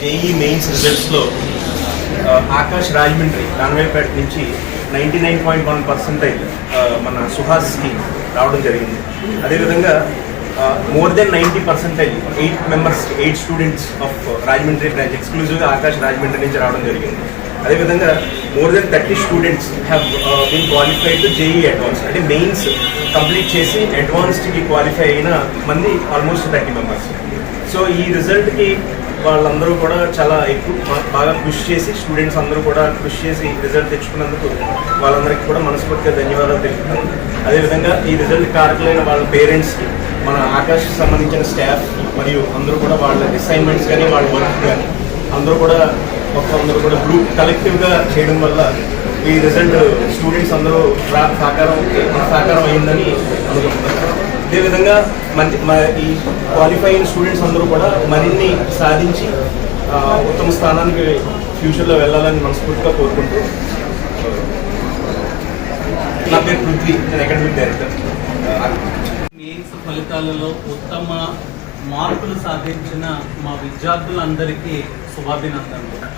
JEE mains రిజల్ట్స్లో Akash Rajahmundry Ranavepeta నుంచి ninety nine point one percentage మన సుహాస్కి రావడం జరిగింది. అదేవిధంగా more than ninety percentage eight members eight students of Rajahmundry branch. ఎక్స్క్లూజివ్గా ఆకాష్ రాజమండ్రి నుంచి రావడం జరిగింది. అదేవిధంగా more than thirty students have been qualified to JEE advance అంటే మెయిన్స్ కంప్లీట్ చేసి అడ్వాన్స్డ్కి క్వాలిఫై అయిన మంది ఆల్మోస్ట్ థర్టీ మెంబర్స్ సో ఈ రిజల్ట్కి వాళ్ళందరూ కూడా చాలా ఎక్కువ బాగా కృషి చేసి స్టూడెంట్స్ అందరూ కూడా కృషి చేసి రిజల్ట్ తెచ్చుకున్నందుకు వాళ్ళందరికీ కూడా మనస్ఫూర్తిగా ధన్యవాదాలు తెలుపుతాను. అదేవిధంగా ఈ రిజల్ట్ కారకులైన వాళ్ళ పేరెంట్స్కి మన ఆకాష్కి సంబంధించిన స్టాఫ్ మరియు అందరూ కూడా వాళ్ళ అసైన్మెంట్స్ కానీ వాళ్ళ వర్క్ కానీ అందరూ కూడా మొత్తం అందరూ కూడా గ్రూప్ కలెక్టివ్గా చేయడం వల్ల ఈ రిజల్ట్ స్టూడెంట్స్ అందరూ రా- సాకారం సాకారం అయిందని అనుకుంటున్నాను. అదేవిధంగా మంచి ఈ క్వాలిఫై అయిన స్టూడెంట్స్ అందరూ కూడా మరిన్ని సాధించి ఉత్తమ స్థానానికి ఫ్యూచర్లో వెళ్ళాలని మనస్ఫూర్తిగా కోరుకుంటూ నా పేరు పృథ్వీ నేను అకాడమిక్ డైరెక్టర్ మెయిన్స్ ఫలితాలలో ఉత్తమ మార్కులు సాధించిన మా విద్యార్థులందరికీ శుభాభినందనలు.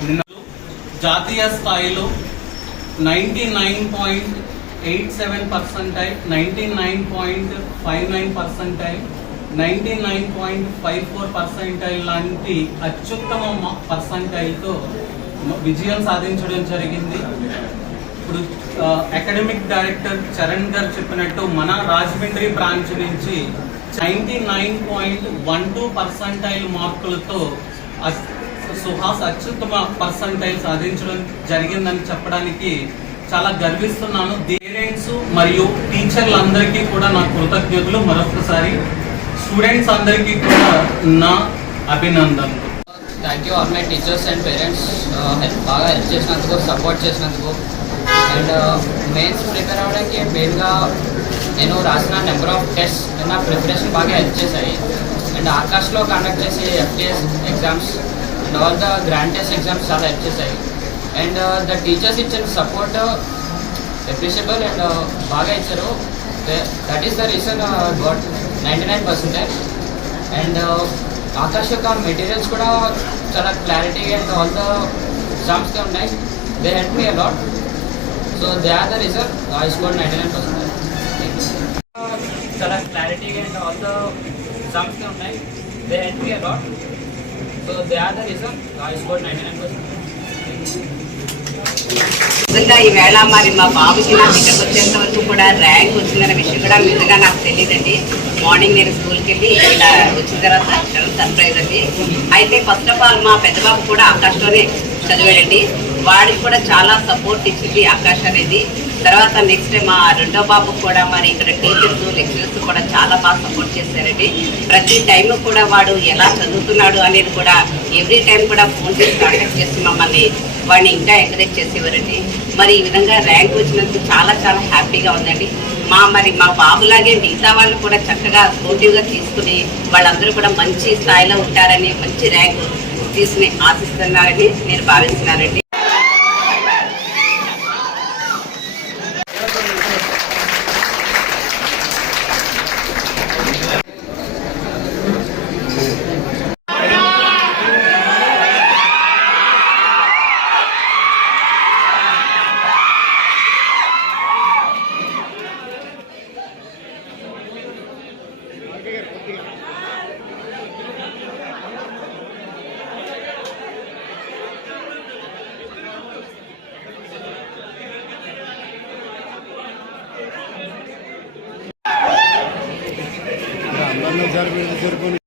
నిన్న జాతీయ స్థాయిలో ninety nine point eight seven percentile ninety nine point five nine percentile ninety nine point five four percentile లాంటి అత్యుత్తమ పర్సెంటైల్తో విజయం సాధించడం జరిగింది. ఇప్పుడు అకాడమిక్ డైరెక్టర్ చరణ్ గారు చెప్పినట్టు మన రాజమండ్రి బ్రాంచ్ నుంచి ninety nine point one two percentile మార్కులతో అస్- సుహాస్ అత్యుత్తమ పర్సంటైల్ సాధించడం జరిగిందని చెప్పడానికి చాలా గర్విస్తున్నాను. పేరెంట్స్ మరియు టీచర్లందరికీ కూడా నా కృతజ్ఞతలు మరొకసారి స్టూడెంట్స్ అందరికీ కూడా నా అభినందనలు. Thank you all my teachers and parents help బాగా హెల్ప్ చేసినందుకు సపోర్ట్ చేసినందుకు. అండ్ మెయిన్స్ ప్రిపేర్ అవ్వడానికి మెయిన్గా నేను రాసిన నెంబర్ ఆఫ్ టెస్ట్ నా ప్రిపరేషన్ బాగా హెల్ప్ చేశాయి. అండ్ ఆకాష్లో కండక్ట్ చేసే FTS exams and all the grand test exams చాలా హెల్ప్ చేశాయి. అండ్ ద టీచర్స్ ఇచ్చిన సపోర్ట్ అప్రిషియబుల్ అండ్ బాగా ఇచ్చారు that is the reason got ninety nine percentage and Aakash యొక్క మెటీరియల్స్ కూడా చాలా క్లారిటీ అండ్ ఆల్ ద సాంగ్స్గా ఉన్నాయి they help me a lot so they are the reason I score ninety nine percentage చాలా clarity and all the సాంగ్స్గా ఉన్నాయి they help me a lot so they are the reason I score ninety nine percentage నిజంగా ఈవేళ మరి మా బాబుకి నాకు ఇక్కడికి వచ్చేంత వరకు కూడా ర్యాంక్ వచ్చిందనే విషయం కూడా నిజంగా నాకు తెలియదండి మార్నింగ్ నేను స్కూల్కి వెళ్ళి ఇలా వచ్చిన తర్వాత చాలా సర్ప్రైజ్ అండి. అయితే ఫస్ట్ ఆఫ్ ఆల్ మా పెద్ద బాబు కూడా ఆకాశంలోనే చదివాడండి. వాడికి కూడా చాలా సపోర్ట్ ఇచ్చింది ఆకాష్ అనేది. తర్వాత నెక్స్ట్ మా రెండో బాబు కూడా మరి ఇక్కడ టీచర్స్ లెక్చరర్స్ కూడా చాలా బాగా సపోర్ట్ చేశారండి. ప్రతి టైం కూడా వాడు ఎలా చదువుతున్నాడు అనేది కూడా ఎవ్రీ టైం కూడా ఫోన్ చేసి కాంటాక్ట్ చేసి మమ్మల్ని వాడిని ఇంకా ఎంకరేజ్ చేసేవారండి. మరి ఈ విధంగా ర్యాంక్ వచ్చినందుకు చాలా చాలా హ్యాపీగా ఉందండి. మా మరి మా బాబులాగే మిగతా వాళ్ళు కూడా చక్కగా స్పోర్టివ్గా తీసుకుని వాళ్ళందరూ కూడా మంచి స్థాయిలో ఉంటారని మంచి ర్యాంక్ తీసుకుని ఆశిస్తున్నారని నేను భావిస్తున్నానండి. আমরা নজর